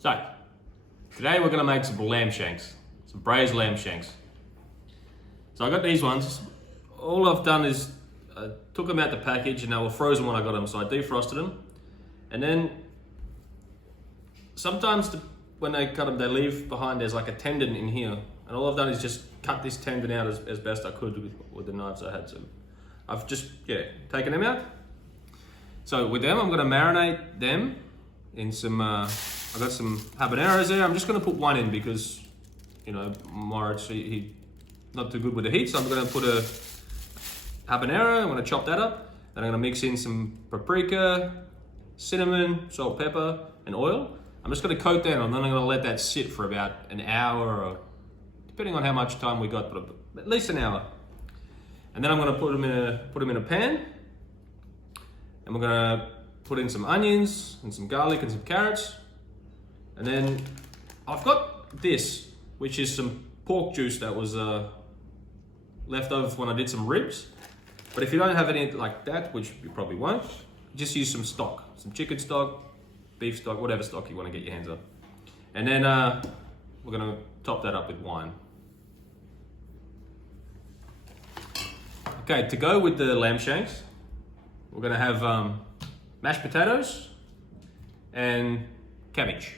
So, today we're going to make some lamb shanks, some braised lamb shanks. So I got these ones. All I've done is took them out the package and they were frozen when I got them, so I defrosted them. And then sometimes when they cut them, they leave behind, there's like a tendon in here. And all I've done is just cut this tendon out as best I could with the knives I had. So I've just, taken them out. So with them, I'm going to marinate them in some, I've got some habaneros there. I'm just going to put one in because, Moritz, he not too good with the heat. So I'm going to put a habanero, I'm going to chop that up. Then I'm going to mix in some paprika, cinnamon, salt, pepper, and oil. I'm just going to coat that and then I'm going to let that sit for about an hour or depending on how much time we got, but at least an hour. And then I'm going to put them in a pan. And we're going to put in some onions and some garlic and some carrots. And then I've got this, which is some pork juice that was left over when I did some ribs. But if you don't have any like that, which you probably won't, just use some stock, some chicken stock, beef stock, whatever stock you want to get your hands on. And then we're going to top that up with wine. Okay, to go with the lamb shanks, we're going to have mashed potatoes and cabbage.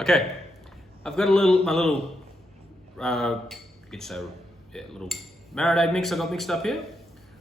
Okay, I've got my little little marinade mix I got mixed up here.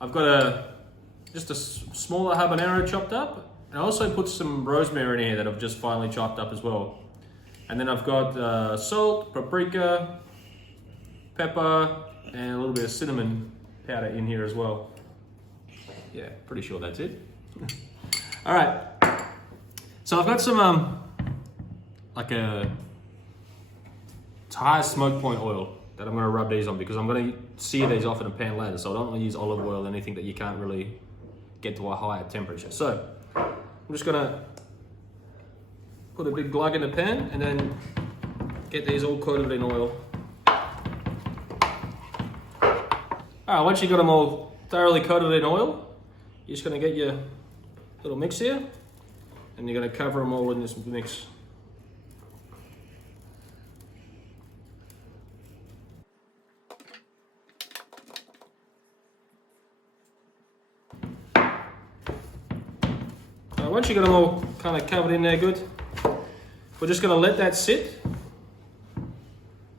I've got just a smaller habanero chopped up, and I also put some rosemary in here that I've just finely chopped up as well. And then I've got salt, paprika, pepper, and a little bit of cinnamon powder in here as well. Yeah, pretty sure that's it. All right, so I've got some like a high smoke point oil that I'm going to rub these on because I'm going to sear these off in a pan later, so I don't want to use olive oil or anything that you can't really get to a higher temperature. So I'm just going to put a big glug in the pan and then get these all coated in oil. Alright, once you've got them all thoroughly coated in oil, you're just going to get your little mix here and you're going to cover them all in this mix. Once you've got them all kind of covered in there good, we're just going to let that sit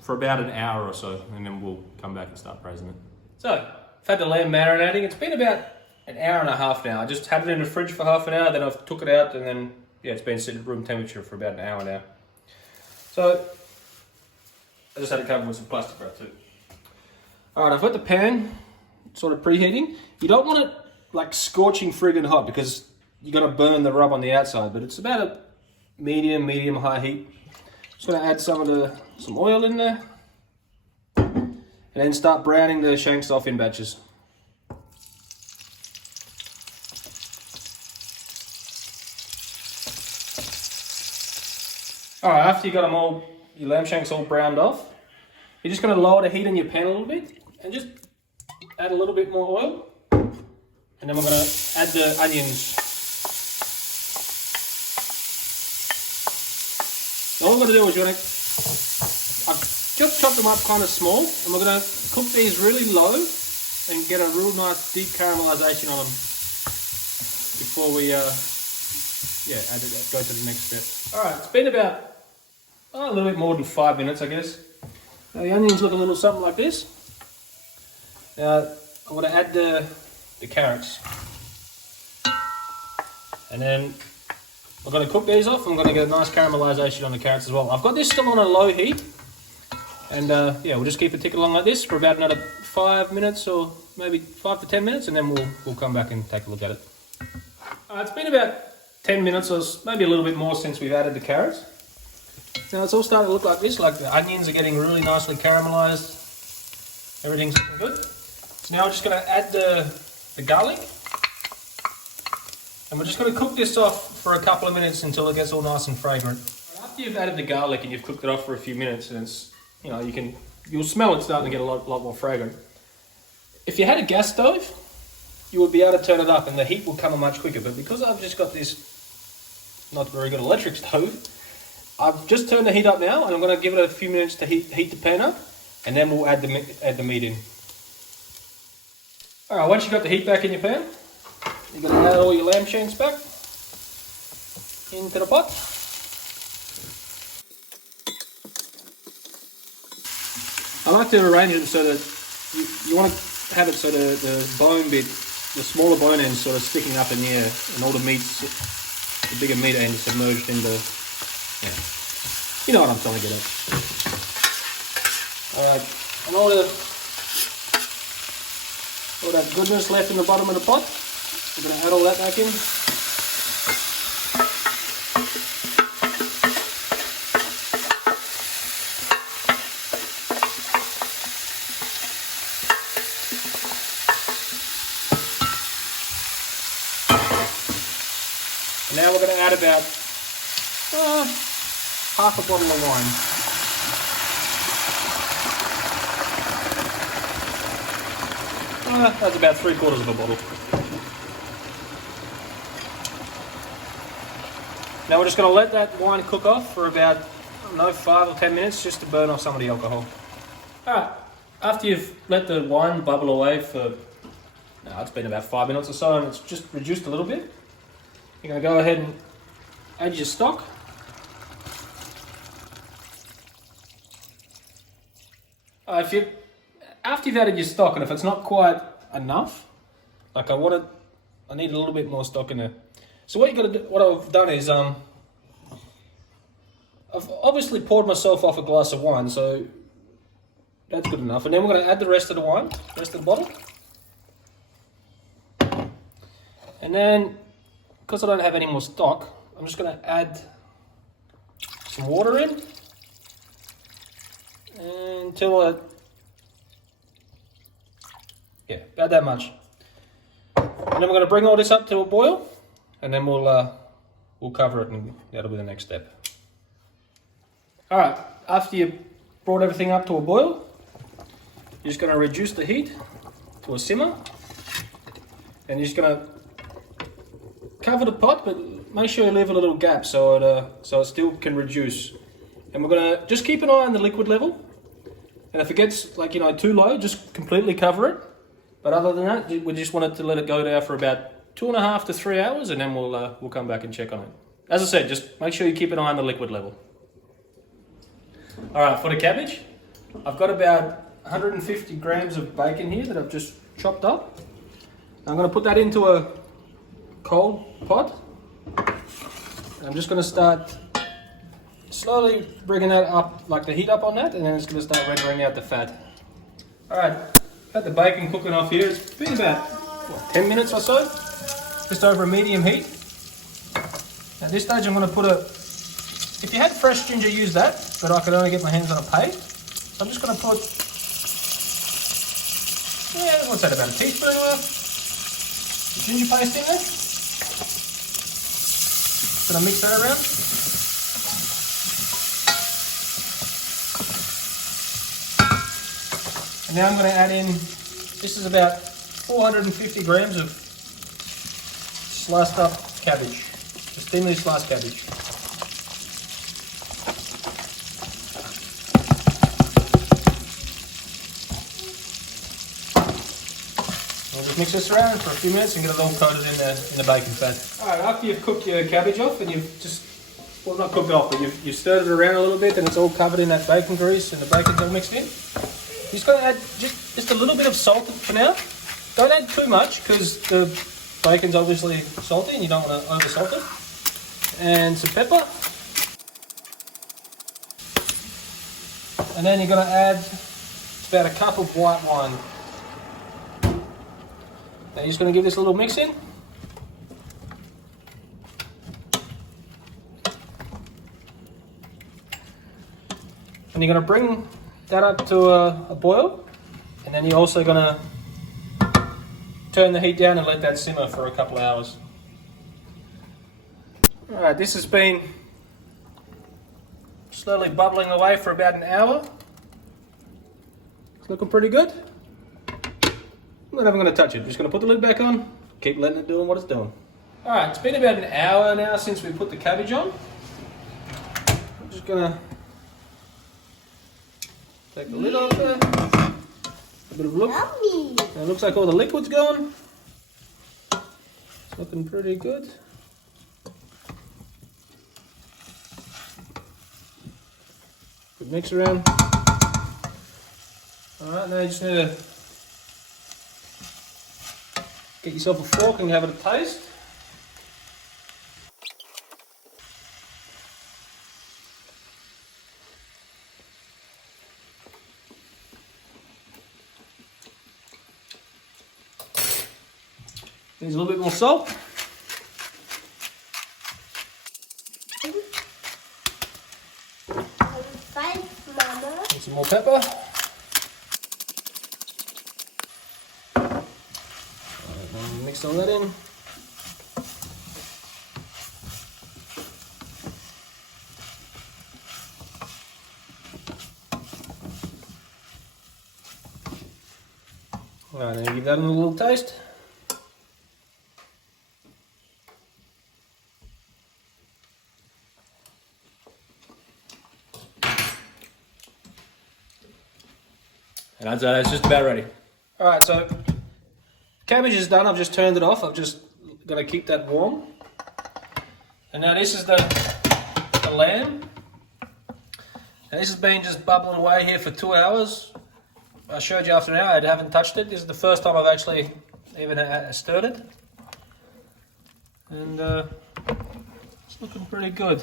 for about an hour or so, and then we'll come back and start braising it. So, I've had the lamb marinating. It's been about an hour and a half now. I just had it in the fridge for half an hour, then I've took it out, and then, it's been sitting at room temperature for about an hour now. So, I just had it covered with some plastic wrap too. Alright, I've got the pan sort of preheating. You don't want it like scorching friggin' hot because you're going to burn the rub on the outside, but it's about a medium high heat. Just going to add some oil in there and then start browning the shanks off in batches. Alright, after you got them all, your lamb shanks all browned off, you're just going to lower the heat in your pan a little bit and just add a little bit more oil. And then we're going to add the onions. All we're going to do is I've just chopped them up kind of small, and we're going to cook these really low and get a real nice deep caramelization on them before we go to the next step. All right, it's been about a little bit more than 5 minutes, I guess. Now the onions look a little something like this. Now I'm going to add the carrots, and then we're going to cook these off. I'm going to get a nice caramelization on the carrots as well. I've got this still on a low heat. And we'll just keep it ticking along like this for about another 5 minutes or maybe 5 to 10 minutes. And then we'll come back and take a look at it. It's been about 10 minutes or maybe a little bit more since we've added the carrots. Now it's all starting to look like this. Like the onions are getting really nicely caramelized. Everything's looking good. So now we're just going to add the garlic. And we're just going to cook this off for a couple of minutes until it gets all nice and fragrant. After you've added the garlic and you've cooked it off for a few minutes, and it's, you'll smell it starting to get a lot more fragrant. If you had a gas stove, you would be able to turn it up and the heat will come much quicker. But because I've just got this not very good electric stove, I've just turned the heat up now, and I'm going to give it a few minutes to heat the pan up, and then we'll add the meat in. Alright, once you've got the heat back in your pan, you're going to add all your lamb shanks back into the pot. I like to arrange them so that you want to have it so the bone bit, the smaller bone end sort of sticking up in the air, and all the meats, the bigger meat end submerged into, yeah, you know what I'm trying to get at. Alright, and all that goodness left in the bottom of the pot, we're going to add all that back in. And now we're going to add about half a bottle of wine. That's about 3/4 of a bottle. Now we're just going to let that wine cook off for about, I don't know, 5 or 10 minutes just to burn off some of the alcohol. Alright, after you've let the wine bubble away for, it's been about 5 minutes or so, and it's just reduced a little bit, you're going to go ahead and add your stock. After you've added your stock, and if it's not quite enough, like I need a little bit more stock in there. So what I've done is I've obviously poured myself off a glass of wine, so that's good enough. And then we're going to add the rest of the wine, the rest of the bottle, and then because I don't have any more stock, I'm just going to add some water in until about that much. And then we're going to bring all this up to a boil, and then we'll cover it, and that'll be the next step. Alright, after you've brought everything up to a boil, you're just going to reduce the heat to a simmer, and you're just going to cover the pot, but make sure you leave a little gap so it still can reduce. And we're going to just keep an eye on the liquid level, and if it gets too low, just completely cover it. But other than that, we just wanted to let it go there for about 2.5 to 3 hours, and then we'll come back and check on it. As I said, just make sure you keep an eye on the liquid level. Alright, for the cabbage, I've got about 150 grams of bacon here that I've just chopped up. I'm going to put that into a cold pot. And I'm just going to start slowly bringing that up, like the heat up on that, and then it's going to start rendering out the fat. Alright, got the bacon cooking off here. It's been about 10 minutes or so, just over a medium heat. At this stage I'm going to put if you had fresh ginger, use that, but I could only get my hands on a paste. So I'm just going to put, what's that, about a teaspoon worth of ginger paste in there. Just going to mix that around. And now I'm going to add in, this is about 450 grams of sliced up cabbage, just thinly sliced cabbage. We'll just mix this around for a few minutes and get it all coated in the bacon fat. Alright, after you've cooked your cabbage off and you've just, well, not cooked it off, but you've stirred it around a little bit and it's all covered in that bacon grease and the bacon's all mixed in, you're just going to add just a little bit of salt for now. Don't add too much because the bacon's obviously salty and you don't want to over salt it. And some pepper. And then you're going to add about a cup of white wine. Now you're just going to give this a little mix in. And you're going to bring that up to a boil, and then you're also going to turn the heat down and let that simmer for a couple of hours. Alright, this has been slowly bubbling away for about an hour. It's looking pretty good. I'm not even going to touch it. I'm just going to put the lid back on, keep letting it do what it's doing. Alright, it's been about an hour now since we put the cabbage on. I'm just going to take the lid off there. A bit of look. It looks like all the liquid's gone. It's looking pretty good. Good mix around. Alright, now you just need to get yourself a fork and have it a taste. Needs a little bit more salt. And some more pepper. Mix all that in. Alright, then give that a little taste. And I'd say that's just about ready. Alright, so cabbage is done. I've just turned it off. I've just got to keep that warm. And now this is the lamb. And this has been just bubbling away here for 2 hours. I showed you after an hour I haven't touched it. This is the first time I've actually even stirred it. And it's looking pretty good.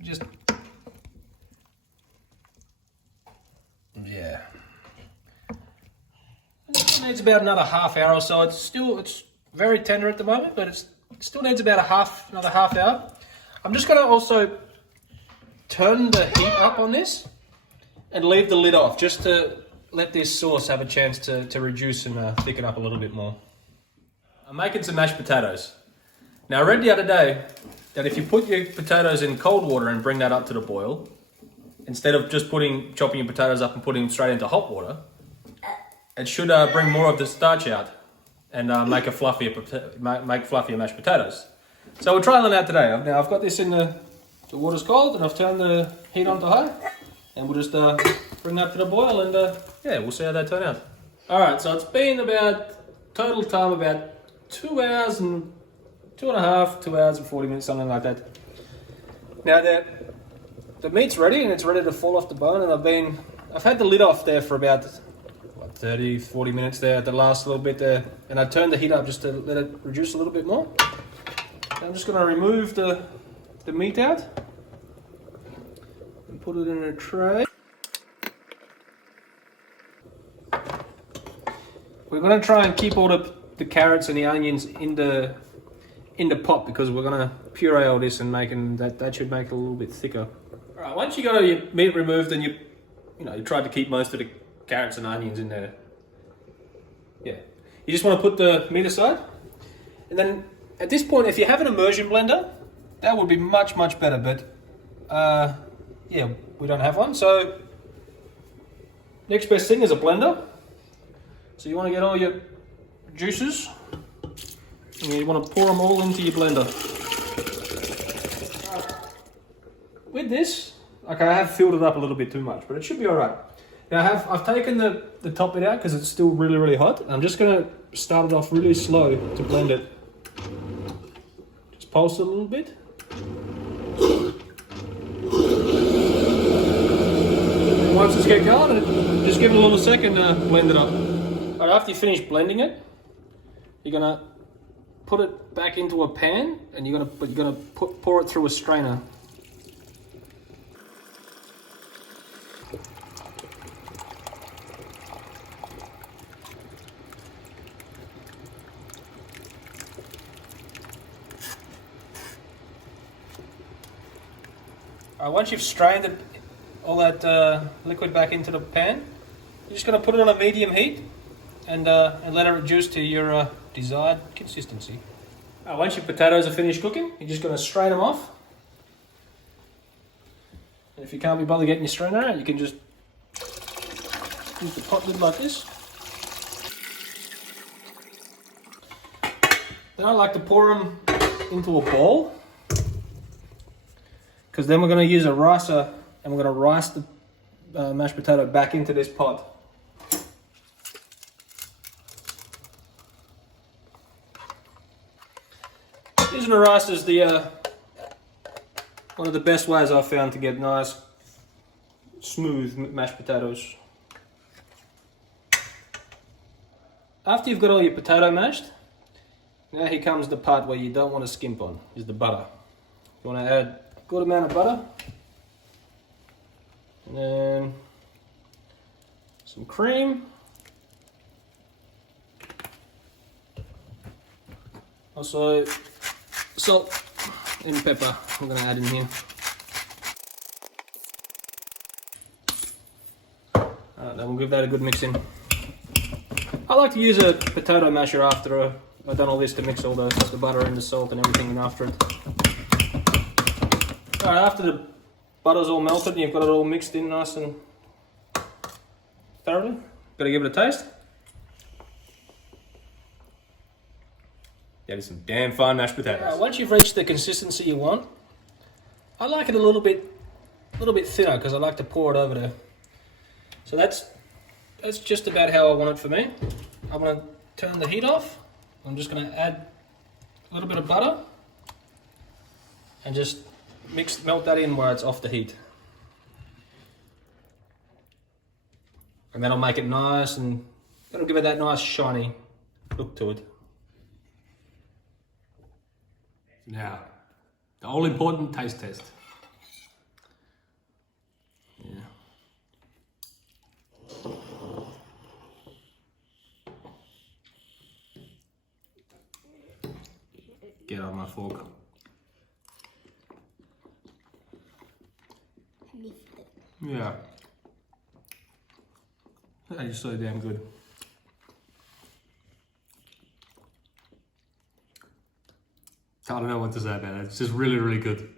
Just... yeah. It needs about another half hour or so. It's very tender at the moment, but it still needs about another half hour. I'm just going to also turn the heat up on this and leave the lid off just to let this sauce have a chance to reduce and thicken up a little bit more. I'm making some mashed potatoes. Now I read the other day that if you put your potatoes in cold water and bring that up to the boil, instead of just chopping your potatoes up and putting them straight into hot water, it should bring more of the starch out and make fluffier mashed potatoes. So we're trying that out today. Now I've got this in the water's cold and I've turned the heat on to high, and we'll just bring that to the boil and yeah, we'll see how they turn out. All right, so it's been total time about 2 hours and 2.5, 2 hours and 40 minutes, something like that. Now the meat's ready and it's ready to fall off the bone, and I've had the lid off there for about 30, 40 minutes there at the last little bit there, and I turned the heat up just to let it reduce a little bit more. Now I'm just going to remove the meat out and put it in a tray. We're going to try and keep all the carrots and the onions in the pot, because we're going to puree all this and that should make it a little bit thicker. All right, once you got all your meat removed and you tried to keep most of the carrots and onions in there, yeah, you just want to put the meat aside, and then at this point, if you have an immersion blender, that would be much better. But yeah, we don't have one, so next best thing is a blender. So you want to get all your juices and you want to pour them all into your blender. With this, okay, I have filled it up a little bit too much, but it should be all right. Now I've taken the top bit out because it's still really hot. And I'm just going to start it off really slow to blend it. Just pulse it a little bit. And once it's get going, just give it a little second to blend it up. All right, after you finish blending it, you're going to put it back into a pan, and you're going to pour it through a strainer. Once you've strained all that liquid back into the pan, you're just going to put it on a medium heat and let it reduce to your desired consistency. Once your potatoes are finished cooking, you're just going to strain them off. And if you can't be bothered getting your strainer out, you can just use the pot lid like this. Then I like to pour them into a bowl, because then we're going to use a ricer and we're going to rice the mashed potato back into this pot. Using a ricer is one of the best ways I've found to get nice, smooth mashed potatoes. After you've got all your potato mashed, now here comes the part where you don't want to skimp on, is the butter. You want to add a good amount of butter, and then some cream, also salt and pepper I'm going to add in here. Alright, then we'll give that a good mix in. I like to use a potato masher after I've done all this to mix all the butter and the salt and everything in after it. Alright, after the butter's all melted and you've got it all mixed in nice and thoroughly, gotta give it a taste. That is some damn fine mashed potatoes. Once you've reached the consistency you want, I like it a little bit thinner because I like to pour it over there. So that's just about how I want it for me. I'm going to turn the heat off. I'm just going to add a little bit of butter and just melt that in where it's off the heat. And that'll make it nice and that'll give it that nice shiny look to it. Now, the all important taste test. Yeah. Get on my fork. Yeah. That is so damn good. I don't know what to say about it. It's just really, really good.